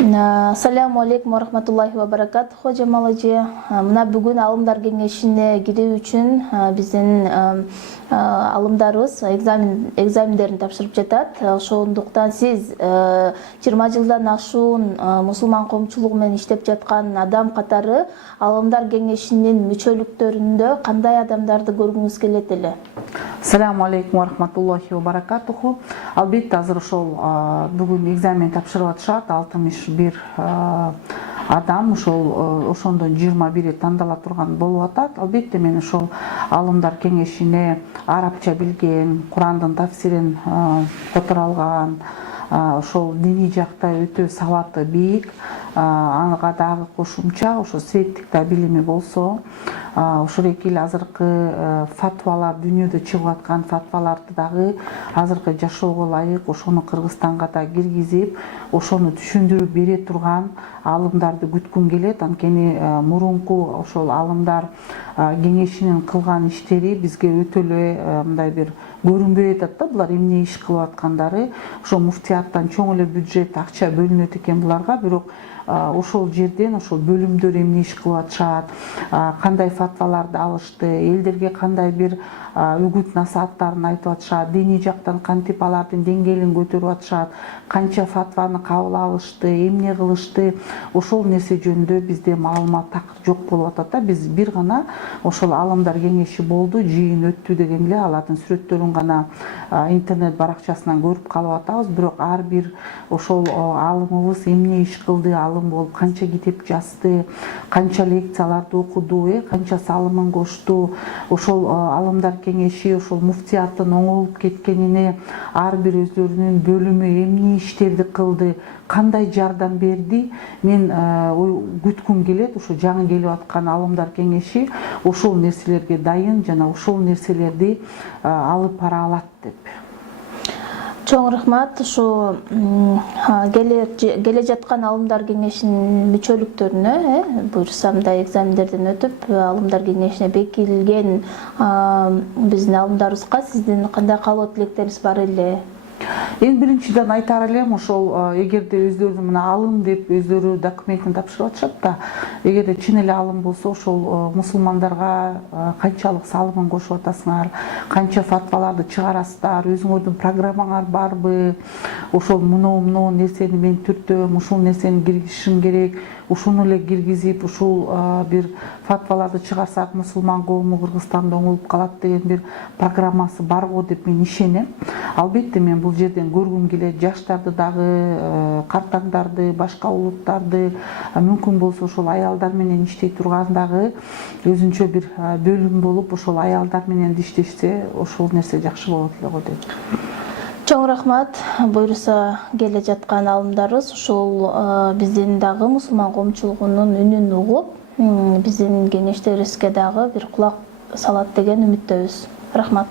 Ассаламу алейкум ва рахматуллахи ва баракатуху Жамал эже. Мына бүгүн алымдар кеңешине кирүү үчүн биздин алымдарыбыз экзамендерин тапшырып жатат. Ошондуктан сиз 20 жылдан ашуун мусулман коомчулугу менен иштеп жаткан адам катары алымдар кеңешинин мүчөлүктөрүндө кандай адамдарды көргүңүз келет эле? Ассаламу алейкум ва рахматуллахи ва баракатуху. Албетте азыр ошол бүгүн экзамен тапшырып атышат. 61 адам ошондон 21 тандала турган болуп атат. Албетте мен ошол алымдар кеңешине арабча билген, Курандын тафсирин которо алган, ошол диний жакта өтө сабаты бийик, ага дагы кошумча ошо светтик да билими болсо, ошол эки эле азыркы фатвалар, дүйнөдө чыгып аткан фатваларды дагы азыркы жашоого ылайык ошону Кыргызстанга да киргизип, ошону түшүндүрүп бере турган алымдарды күткүм келет. Анткени мурунку ошол алымдар кеңешинин кылган иштери бизге өтө эле мындай бир көрүнбөй атат да, булар эмне иш кылып аткандары. Ошо муфтияттан чоң эле бюджет акча бөлүнөт экен буларга, бирок ошол жерден ошол бөлүмдөр эмне иш кылып атышат, кандай фатваларды алышты, элдерге кандай бир үгүт насааттарын айтып атышат, диний жактан кантип алардын деңгээлин көтөрүп атышат, канча фатваны кабыл алышты, эмне кылышты, ошол нерсе жөнүндө бизде маалымат такыр жок болуп атат да. Биз бир гана ошол алымдар кеңеши болду, жыйын өттү деген эле алардын сүрөттөрүн гана интернет баракчасынан көрүп калып атабыз. Бирок ар бир ошол алымыбыз эмне иш кылды, алым болуп канча китеп жазды, канча лекцияларды окуду, канча салымын кошту, ошол алымдар кеңеши ошол муфтияттын оңолуп кеткенине ар бир өздөрүнүн бөлүмү эмне иштерди кылды, кандай жардам берди, мен күткүм келет. Ошо жаңы келип аткан алымдар кеңеши ошол нерселерге дайын жана ошол нерселерди алып бара алат деп. Чоң рахмат. Ушу келе жаткан алымдар кеңешинин мүчөлүктөрүнө буюрса мындай экзамендерден өтүп алымдар кеңешине бекитилген биздин алымдарыбызга сиздин кандай каалоо тилектериңиз бар эле? Эң биринчиден айтар элем, ошол эгерде өздөрү мына алым деп өздөрү документин тапшырып атышат да, эгерде чын эле алым болсо, ошол мусулмандарга канчалык салымын кошуп атасыңар, канча фатваларды чыгарасыздар, өзүңөрдүн программаңар барбы, ошол мынау нерсени мен түртөм, ушул нерсени киргизишим керек, ушуну эле киргизип, ушул бир фатваларды чыгарсак мусулман коому Кыргызстанда оңолуп калат деген бир программасы барго деп мен ишенем. Албетте мен бул жерден көргүм келет жаштарды дагы, картаңдарды, башка улуттарды, мүмкүн болсо ошол аялдар менен иштей турган дагы өзүнчө бир бөлүм болуп, ошол аялдар менен иштешсе, ошол нерсе жакшы болот эле го дейт. Чоң рахмат. Буюрса келе жаткан алымдарыбыз ушул биздин дагы мусулман коомчулугунун үнүн угуп, биздин кеңештерибизге дагы бир кулак салат деген үмүттөбүз. Рахмат.